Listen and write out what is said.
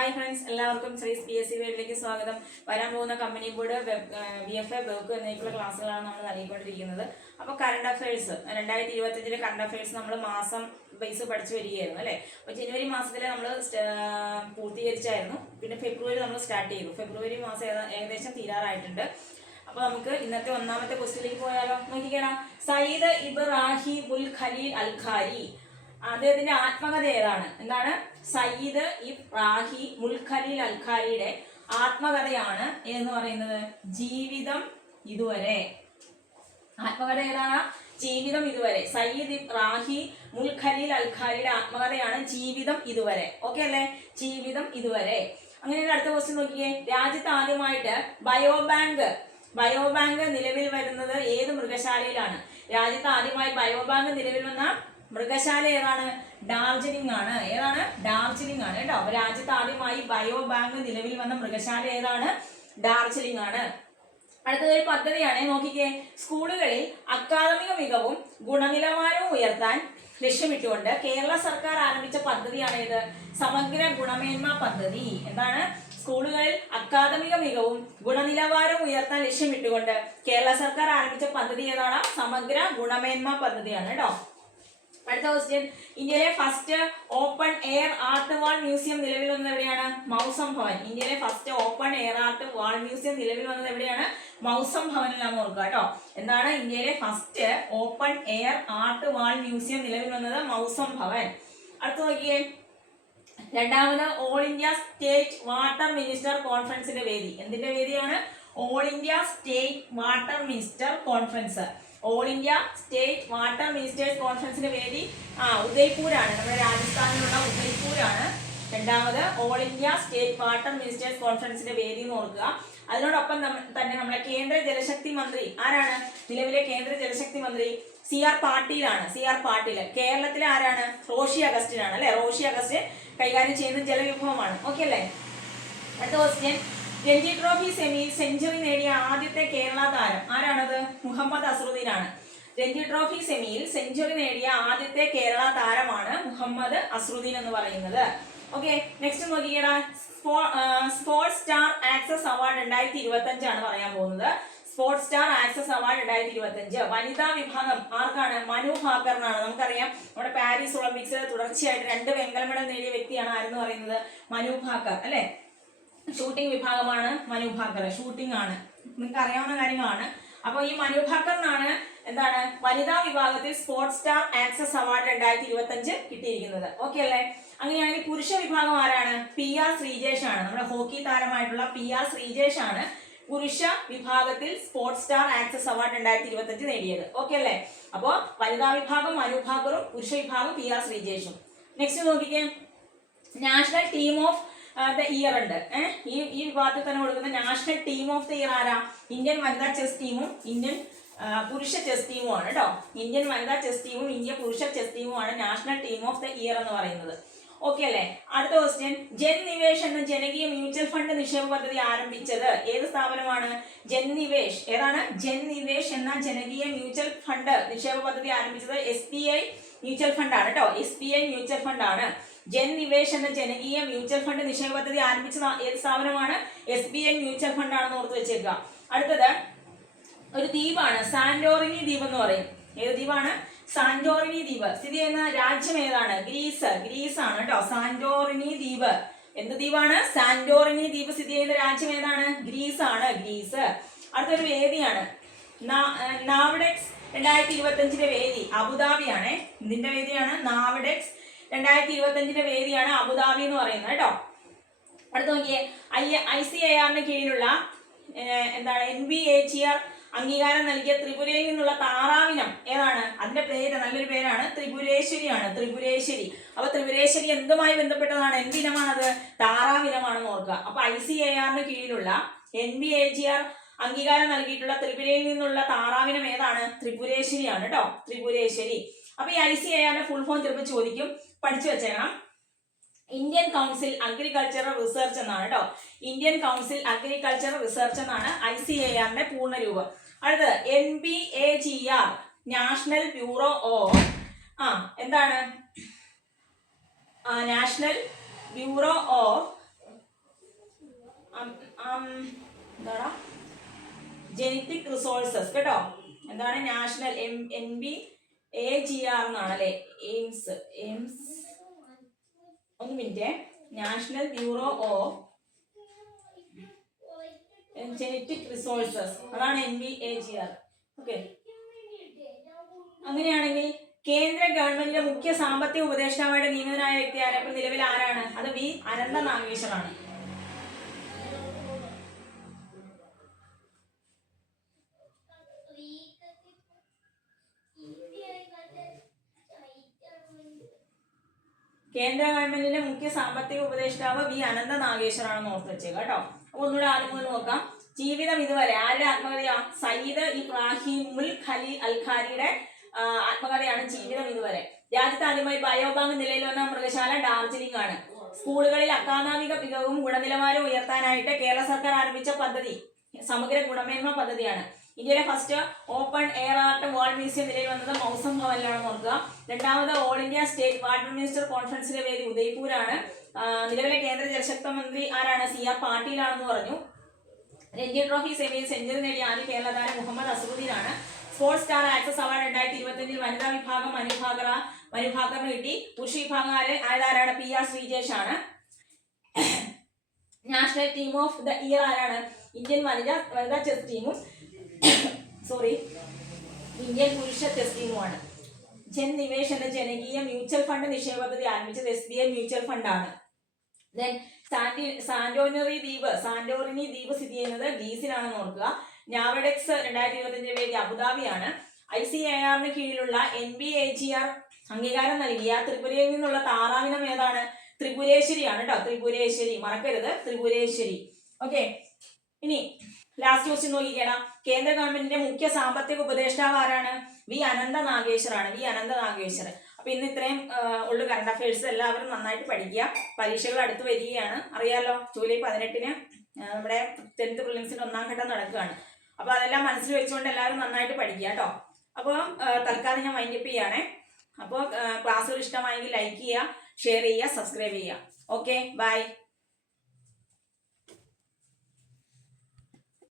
Hi friends, എല്ലാവർക്കും ശ്രീസ് PSC വേൾഡിലേക്ക് സ്വാഗതം. വരാൻ പോകുന്ന കമ്പനി ബോർഡ് VFA ബേക്ക് എന്നിവയ്ക്കുള്ള ക്ലാസ്സുകളാണ് നമ്മൾ നൽകിക്കൊണ്ടിരിക്കുന്നത്. അപ്പോൾ കറണ്ട് അഫയേഴ്സ് 2025 കറണ്ട് അഫയേഴ്സ് നമ്മൾ മാസം ബേസ് പഠിച്ചു വരികയായിരുന്നു അല്ലേ. അപ്പോൾ ജനുവരി മാസത്തിൽ നമ്മൾ പൂർത്തീകരിച്ചായിരുന്നു. പിന്നെ ഫെബ്രുവരി നമ്മൾ സ്റ്റാർട്ട് ചെയ്തു. ഫെബ്രുവരി മാസം ഏകദേശം തീരാറായിട്ടുണ്ട്. അപ്പോൾ നമുക്ക് ഇന്നത്തെ ഒന്നാമത്തെ ക്വസ്റ്റ്യനിലേക്ക് പോയാലോ. നോക്കിക്കണം. സയ്യിദ് ഇബ്രാഹിം ഉൽ ഖലീൽ അൽ ഖാരി, അദ്ദേഹത്തിന്റെ ആത്മകഥ ഏതാണ്? എന്താണ്? സയ്യിദ് ഇബ്രാഹിം ഉൽ ഖലീൽ അൽ ഖാരിയുടെ ആത്മകഥയാണ് എന്ന് പറയുന്നത് ജീവിതം ഇതുവരെ. ആത്മകഥ ഏതാണ്? ജീവിതം ഇതുവരെ. സയ്യിദ് ഇബ്രാഹിം ഉൽ ഖലീൽ അൽ ഖാരിയുടെ ആത്മകഥയാണ് ജീവിതം ഇതുവരെ. ഓക്കെ അല്ലേ? ജീവിതം ഇതുവരെ. അങ്ങനെയുള്ള അടുത്ത ക്വസ്റ്റ്യൻ നോക്കിയേ. രാജ്യത്ത് ആദ്യമായിട്ട് ബയോബാങ്ക് നിലവിൽ വരുന്നത് ഏത് മൃഗശാലയിലാണ്? രാജ്യത്ത് ആദ്യമായി ബയോബാങ്ക് നിലവിൽ വന്ന മൃഗശാല ഏതാണ്? ഡാർജിലിംഗ് ആണ്. ഏതാണ്? ഡാർജിലിംഗ് ആണ് കേട്ടോ. അപ്പൊ രാജ്യത്ത് ആദ്യമായി ബയോബാങ്ക് നിലവിൽ വന്ന മൃഗശാല ഏതാണ്? ഡാർജിലിംഗ് ആണ്. അടുത്തതൊരു പദ്ധതിയാണ്. നോക്കിക്കേ. സ്കൂളുകളിൽ അക്കാദമിക മികവും ഗുണനിലവാരവും ഉയർത്താൻ ലക്ഷ്യമിട്ടുകൊണ്ട് കേരള സർക്കാർ ആരംഭിച്ച പദ്ധതിയാണ് ഇത്. സമഗ്ര ഗുണമേന്മ പദ്ധതി. എന്താണ്? സ്കൂളുകളിൽ അക്കാദമിക മികവും ഗുണനിലവാരവും ഉയർത്താൻ ലക്ഷ്യമിട്ടുകൊണ്ട് കേരള സർക്കാർ ആരംഭിച്ച പദ്ധതി ഏതാണ്? സമഗ്ര ഗുണമേന്മ പദ്ധതിയാണ് കേട്ടോ. അടുത്ത ക്വസ്റ്റ്യൻ. ഇന്ത്യയിലെ first open air art wall museum നിലവിൽ വന്നത് എവിടെയാണ്? മൗസം ഭവൻ. ഇന്ത്യയിലെ first open air art wall museum നിലവിൽ വന്നത് എവിടെയാണ്? മൗസം ഭവനിലാണ് ഓർക്കുക കേട്ടോ. എന്താണ്? ഇന്ത്യയിലെ first open air art wall museum നിലവിൽ വന്നത് മൗസം ഭവൻ. അടുത്ത് നോക്കിയേ. രണ്ടാമത് all India state water minister കോൺഫറൻസിന്റെ വേദി. എന്തിന്റെ വേദിയാണ്? All India state water minister conference. All India state water ministers കോൺഫറൻസിന്റെ വേദി ഉദയ്പൂരാണ്. നമ്മുടെ രാജസ്ഥാനിലുള്ള ഉദയ്പൂരാണ് രണ്ടാമത് all India state water ministers കോൺഫറൻസിന്റെ വേദി എന്ന് ഓർക്കുക. അതിനോടൊപ്പം തന്നെ നമ്മുടെ കേന്ദ്ര ജലശക്തി മന്ത്രി ആരാണ്? നിലവിലെ കേന്ദ്ര ജലശക്തി മന്ത്രി CR പാട്ടീലാണ്. CR പാട്ടീൽ. കേരളത്തിലെ ആരാണ്? റോഷി അഗസ്റ്റിനാണ് അല്ലെ. റോഷി അഗസ്റ്റിൻ കൈകാര്യം ചെയ്യുന്ന ജലവിഭവമാണ്. ഓക്കെ അല്ലേ? അടുത്ത ക്വസ്റ്റ്യൻ. രഞ്ജി ട്രോഫി സെമിയിൽ സെഞ്ചുറി നേടിയ ആദ്യത്തെ കേരള താരം ആരാണത്? മുഹമ്മദ് അസ്റുദ്ദീനാണ്. രഞ്ജി ട്രോഫി സെമിയിൽ സെഞ്ചുറി നേടിയ ആദ്യത്തെ കേരള താരമാണ് മുഹമ്മദ് അസ്റുദ്ദീൻ എന്ന് പറയുന്നത്. ഓക്കെ, നെക്സ്റ്റ് നോക്കിക്കടാ. സ്പോർട്സ് സ്റ്റാർ ആക്സസ് അവാർഡ് 2025 ആണ് പറയാൻ പോകുന്നത്. സ്പോർട്സ് സ്റ്റാർ ആക്സസ് അവാർഡ് 2025 വനിതാ വിഭാഗം ആർക്കാണ്? മനു ഭാക്കറിനാണ്. നമുക്കറിയാം നമ്മുടെ പാരീസ് ഒളിമ്പിക്സിൽ തുടർച്ചയായിട്ട് 2 വെങ്കല മെഡൽ നേടിയ വ്യക്തിയാണ് ആരെന്ന് പറയുന്നത്? മനു ഭാക്കർ അല്ലെ. ഷൂട്ടിംഗ് വിഭാഗമാണ് മനു ഭാക്കർ. ഷൂട്ടിംഗ് ആണ്, നിങ്ങൾക്ക് അറിയാവുന്ന കാര്യങ്ങളാണ്. അപ്പൊ ഈ മനു ഭാക്കറിനാണ് എന്താണ് വനിതാ വിഭാഗത്തിൽ സ്പോർട്സ് സ്റ്റാർ ആക്സസ് അവാർഡ് 2025 കിട്ടിയിരിക്കുന്നത്. ഓക്കെ അല്ലേ? അങ്ങനെയാണെങ്കിൽ പുരുഷ വിഭാഗം ആരാണ്? PR ശ്രീജേഷ് ആണ്. നമ്മുടെ ഹോക്കി താരമായിട്ടുള്ള PR ശ്രീജേഷ് ആണ് പുരുഷ വിഭാഗത്തിൽ സ്പോർട്സ് സ്റ്റാർ ആക്സസ് അവാർഡ് 2025 നേടിയത്. ഓക്കെ അല്ലേ? അപ്പോ വനിതാ വിഭാഗം മനു ഭാക്കറും പുരുഷ വിഭാഗം PR ശ്രീജേഷും. നെക്സ്റ്റ് നോക്കിക്കേ. National team of the year ഉണ്ട്. ഈ വിഭാഗത്തിൽ തന്നെ കൊടുക്കുന്ന national team of the year ആരാ? ഇന്ത്യൻ വനിതാ ചെസ് ടീമും ഇന്ത്യൻ പുരുഷ ചെസ് ടീമും ആണ് കേട്ടോ. ഇന്ത്യൻ വനിതാ ചെസ് ടീമും ഇന്ത്യ പുരുഷ ചെസ് ടീമും ആണ് national team of the year എന്ന് പറയുന്നത്. ഓക്കെ അല്ലേ? അടുത്ത ക്വസ്റ്റ്യൻ. ജൻ നിവേഷ് എന്ന ജനകീയ മ്യൂച്വൽ ഫണ്ട് നിക്ഷേപ പദ്ധതി ആരംഭിച്ചത് ഏത് സ്ഥാപനമാണ്? ജൻ നിവേഷ്. ഏതാണ്? ജൻ നിവേഷ് എന്ന ജനകീയ മ്യൂച്വൽ ഫണ്ട് നിക്ഷേപ പദ്ധതി ആരംഭിച്ചത് SBI മ്യൂച്വൽ ഫണ്ട് ആണ് കേട്ടോ. SBI മ്യൂച്വൽ ഫണ്ട് ആണ്. ജൻ നിവേഷ് എന്ന ജനകീയ മ്യൂച്വൽ ഫണ്ട് നിക്ഷേപ പദ്ധതി ആരംഭിച്ചത് ഏത് സ്ഥാപനമാണ്? SBI മ്യൂച്വൽ ഫണ്ട് ആണെന്ന് ഓർത്ത് വെച്ചേക്കുക. അടുത്തത് ഒരു ദ്വീപാണ്. സാന്റോറിനി ദ്വീപ് എന്ന് പറയും. ഏത് ദ്വീപാണ്? സാന്റോറിനി ദ്വീപ്. സ്ഥിതി ചെയ്യുന്ന രാജ്യം ഏതാണ്? ഗ്രീസ് ആണ് കേട്ടോ. സാന്റോറിനി ദ്വീപ് എന്ത് ദ്വീപാണ്? സാന്റോറിനി ദ്വീപ് സ്ഥിതി ചെയ്യുന്ന രാജ്യം ഏതാണ്? ഗ്രീസ് ആണ്. ഗ്രീസ്. അടുത്തൊരു വേദിയാണ് നാവഡെക്സ് 2025 വേദി അബുദാബിയാണ്. ഇതിന്റെ വേദിയാണ് നാവഡെക്സ് 2025 വേദിയാണ് അബുദാബി എന്ന് പറയുന്നത് കേട്ടോ. അടുത്ത് നോക്കിയേ. ICAR കീഴിലുള്ള എന്താണ് NBAGR അംഗീകാരം നൽകിയ ത്രിപുരയിൽ നിന്നുള്ള താറാവിനം ഏതാണ്? അതിന്റെ പേര് നല്ലൊരു പേരാണ്. ത്രിപുരേശ്വരിയാണ്. ത്രിപുരേശ്വരി. അപ്പൊ ത്രിപുരേശ്വരി എന്തുമായി ബന്ധപ്പെട്ടതാണ്? എന്തിനമാണത്? താറാവിനമാണെന്ന് ഓർക്കുക. അപ്പൊ ICAR കീഴിലുള്ള NBAGR അംഗീകാരം നൽകിയിട്ടുള്ള ത്രിപുരയിൽ നിന്നുള്ള താറാവിനം ഏതാണ്? ത്രിപുരേശ്വരിയാണ് കേട്ടോ. ത്രിപുരേശ്വരി. അപ്പൊ ഈ ICAR ഫുൾ ഫോം ചിലപ്പോൾ ചോദിക്കും, പഠിച്ചു വെച്ചേക്കണം. ഇന്ത്യൻ കൗൺസിൽ അഗ്രികൾച്ചറൽ റിസർച്ച് എന്നാണ് കേട്ടോ. ഇന്ത്യൻ കൗൺസിൽ അഗ്രികൾച്ചറൽ റിസർച്ച് എന്നാണ് ICAR പൂർണ്ണ രൂപം. അടുത്തത് NBAGR നാഷണൽ ബ്യൂറോ ഓഫ് എന്താണ്? നാഷണൽ ബ്യൂറോ ഓഫ് എന്താണ് ജനറ്റിക് റിസോഴ്സസ് കേട്ടോ. എന്താണ് നാഷണൽ NBAGR എന്നാണ് അല്ലെ, എയിംസ് ഒന്ന് minute, national bureau of genetic resources, അതാണ് NBAGR. ഓക്കെ, അങ്ങനെയാണെങ്കിൽ കേന്ദ്ര ഗവൺമെന്റിന്റെ മുഖ്യ സാമ്പത്തിക ഉപദേഷ്ടാവായിട്ട് നിയമിതനായ വ്യക്തി ആരപ്പോൾ നിലവിൽ ആരാണ്? അത് വി അനന്ത നാഗേശ്വറാണ്. കേന്ദ്ര ഗവൺമെന്റിന്റെ മുഖ്യ സാമ്പത്തിക ഉപദേഷ്ടാവ് വി അനന്ത നാഗേശ്വറാണെന്ന് ഓർത്ത് വെച്ചേക്കാം കേട്ടോ. അപ്പൊ ഒന്നുകൂടെ ആദ്യം മുതൽ നോക്കാം. ജീവിതം ഇതുവരെ ആരുടെ ആത്മകഥയാ? സയ്യിദ് ഇബ്രാഹിമുൽ ഖലീൽ അൽ ഖാരിയുടെ ആത്മകഥയാണ് ജീവിതം ഇതുവരെ. രാജ്യത്ത് ആദ്യമായി ബയോബാങ്ക് നിലയിൽ വന്ന മൃഗശാല ഡാർജിലിംഗ് ആണ്. സ്കൂളുകളിൽ അക്കാദമിക മികവും ഗുണനിലവാരവും ഉയർത്താനായിട്ട് കേരള സർക്കാർ ആരംഭിച്ച പദ്ധതി സമഗ്ര ഗുണമേന്മ പദ്ധതിയാണ്. ഇന്ത്യയിലെ first open air art wall museum നിലയിൽ വന്നത് മൗസം ഭവനിലാണ് നോക്കുക. രണ്ടാമത് all India state water minister കോൺഫറൻസിന്റെ വേദി ഉദയ്പൂരാണ്. നിലവിലെ കേന്ദ്ര ജലശക്തി മന്ത്രി ആരാണ്? CR പാട്ടീലാണെന്ന് പറഞ്ഞു. രഞ്ജി ട്രോഫി സെമിയിൽ സെഞ്ചുറി നേടിയ ആദ്യ കേരള താരം മുഹമ്മദ് അസറുദ്ദീനാണ്. സ്പോർട്സ് സ്റ്റാർ ആക്സസ് അവാർഡ് 2025 വനിതാ വിഭാഗം മനുഭാക്കറിന് കിട്ടി. പുരുഷ വിഭാഗം ആരാണ്? PR ശ്രീജേഷ് ആണ്. National team of the year ആരാണ്? ഇന്ത്യൻ വനിതാ ചെസ് ടീമും ഇന്ത്യൻ പുരുഷ ചെസ് ടീമുമാണ്. ജൻ നിവേശ് എന്ന ജനകീയ മ്യൂച്വൽ ഫണ്ട് നിക്ഷേപ പദ്ധതി ആരംഭിച്ചത് SBI മ്യൂച്വൽ ഫണ്ടാണ്. ദെൻ സാന്റോറിനി ദ്വീപ് സ്ഥിതി ചെയ്യുന്നത് ഗ്രീസിലാണെന്ന് ഓർക്കുക. നാവഡെക്സ് 2025 വേദി അബുദാബിയാണ്. ICAR കീഴിലുള്ള NBAGR അംഗീകാരം നൽകിയ ത്രിപുരയിൽ നിന്നുള്ള താറാവിനം ഏതാണ്? ത്രിപുരേശ്വരിയാണ് കേട്ടോ. ത്രിപുരേശ്വരി മറക്കരുത്, ത്രിപുരേശ്വരി. ഓക്കെ, ഇനി ലാസ്റ്റ് ക്വസ്റ്റ്യൻ നോക്കിക്കേടാ. കേന്ദ്ര ഗവൺമെന്റിന്റെ മുഖ്യ സാമ്പത്തിക ഉപദേഷ്ടാവ് ആരാണ്? വി അനന്ത നാഗേശ്വർ ആണ്. വി അനന്ത നാഗേശ്വർ. അപ്പൊ ഇന്ന് ഇത്രയും ഉള്ളു കറണ്ട് അഫയേഴ്സ്. എല്ലാവരും നന്നായിട്ട് പഠിക്കുക. പരീക്ഷകൾ അടുത്ത് വരികയാണ്, അറിയാലോ. ജൂലൈ 18 നമ്മുടെ 10th പ്രിലിംസിന്റെ 1ാം ഘട്ടം നടക്കുകയാണ്. അപ്പൊ അതെല്ലാം മനസ്സിൽ വെച്ചുകൊണ്ട് എല്ലാവരും നന്നായിട്ട് പഠിക്കുക കേട്ടോ. അപ്പോൾ തൽക്കാലം ഞാൻ വൈൻഡപ്പ് ചെയ്യുകയാണേ. അപ്പോൾ ക്ലാസ്സുകൾ ഇഷ്ടമായെങ്കിൽ ലൈക്ക് ചെയ്യുക, ഷെയർ ചെയ്യുക, സബ്സ്ക്രൈബ് ചെയ്യുക. Okay, by.